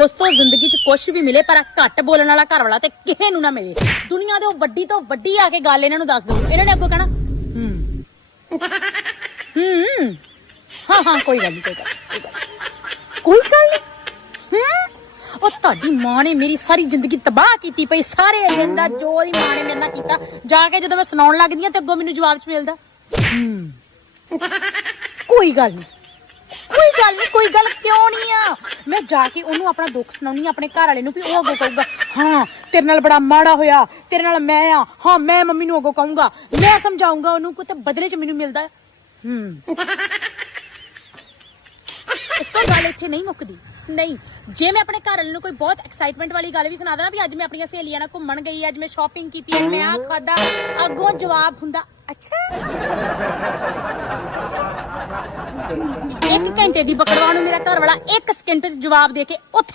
ਦੋਸਤੋ ਜ਼ਿੰਦਗੀ 'ਚ ਕੁਝ ਵੀ ਮਿਲੇ ਪਰ ਘੱਟ ਬੋਲਣ ਵਾਲਾ ਘਰ ਵਾਲਾ ਤੇ ਕਿਸੇ ਨੂੰ ਨਾ ਮਿਲੇ। ਦੁਨੀਆ ਦੇ ਉਹ ਵੱਡੀ ਤੋਂ ਵੱਡੀ ਆ ਕੇ ਗੱਲ ਇਹਨਾਂ ਨੂੰ ਦੱਸ ਦੋ ਇਹਨਾਂ ਨੇ ਅੱਗੋਂ ਕਹਿਣਾ ਹੂੰ। ਹੂੰ। ਹਾਂ ਹਾਂ ਕੋਈ ਗੱਲ ਨਹੀਂ ਕੋਈ ਗੱਲ ਨੀ, ਕੋਈ ਗੱਲ ਨਹੀਂ ਹੂੰ? ਉਹ ਤੁਹਾਡੀ ਮਾਂ ਨੇ ਮੇਰੀ ਸਾਰੀ ਜ਼ਿੰਦਗੀ ਤਬਾਹ ਕੀਤੀ ਪਈ ਸਾਰੇ ਦਿਨ ਦਾ ਜੋ ਉਹਦੀ ਮਾਂ ਨੇ ਮੇਰੇ ਨਾਲ ਕੀਤਾ। ਜਾ ਕੇ ਜਦੋਂ ਮੈਂ ਸੁਣਾਉਣ ਲੱਗਦੀ ਆ ਤੇ ਅੱਗੋਂ ਮੈਨੂੰ ਜਵਾਬ ਚ ਮਿਲਦਾ। ਹੂੰ। ਕੋਈ ਗੱਲ ਨਹੀਂ ਕੋਈ ਗੱਲ ਨਹੀਂ ਕੋਈ ਗੱਲ ਕਿਉਂ ਨਹੀਂ ਆ? ਮੈਂ ਜਾ ਕੇ ਉਹਨੂੰ ਆਪਣਾ ਦੁੱਖ ਸੁਣਾਉਣੀ ਆਪਣੇ ਘਰ ਵਾਲੇ ਨੂੰ ਵੀ ਉਹ ਅੱਗੋਂ ਕਹੂਗਾ, ਹਾਂ, ਤੇਰੇ ਨਾਲ ਬੜਾ ਮਾੜਾ ਹੋਇਆ, ਤੇਰੇ ਨਾਲ ਮੈਂ ਆ, ਹਾਂ, ਮੈਂ ਮੰਮੀ ਨੂੰ ਅੱਗੋਂ ਕਹੂੰਗਾ, ਮੈਂ ਸਮਝਾਉਂਗਾ ਉਹਨੂੰ ਕੋਈ ਤੇ ਬਦਲੇ ਚ ਮੈਨੂੰ ਮਿਲਦਾ ਹੂੰ? ਇਸ ਤੋਂ ਗੱਲ ਇੱਥੇ ਨਹੀਂ ਮੁੱਕਦੀ। ਨਹੀਂ, ਜੇ ਮੈਂ ਆਪਣੇ ਘਰ ਵਾਲੇ ਨੂੰ ਕੋਈ ਬਹੁਤ ਐਕਸਾਈਟਮੈਂਟ ਵਾਲੀ ਗੱਲ ਵੀ ਸੁਣਾ ਦੇਣਾ ਵੀ ਅੱਜ ਮੈਂ ਆਪਣੀਆਂ ਸਹੇਲੀਆਂ ਨਾਲ ਘੁੰਮਣ ਗਈ, ਅੱਜ ਮੈਂ ਸ਼ਾਪਿੰਗ ਕੀਤੀ, ਅੱਜ ਮੈਂ ਆ ਖਾਦਾ ਅੱਗੋਂ ਜਵਾਬ ਹੁੰਦਾ, ਅੱਛਾ? ਇੱਕ ਘੰਟੇ ਦੀ ਬਕਰਵਾ ਨੂੰ ਮੇਰਾ ਘਰ ਵਾਲਾ ਇੱਕ ਸਕਿੰਟ ਚ ਜਵਾਬ ਦੇ ਕੇ ਉੱਥੇ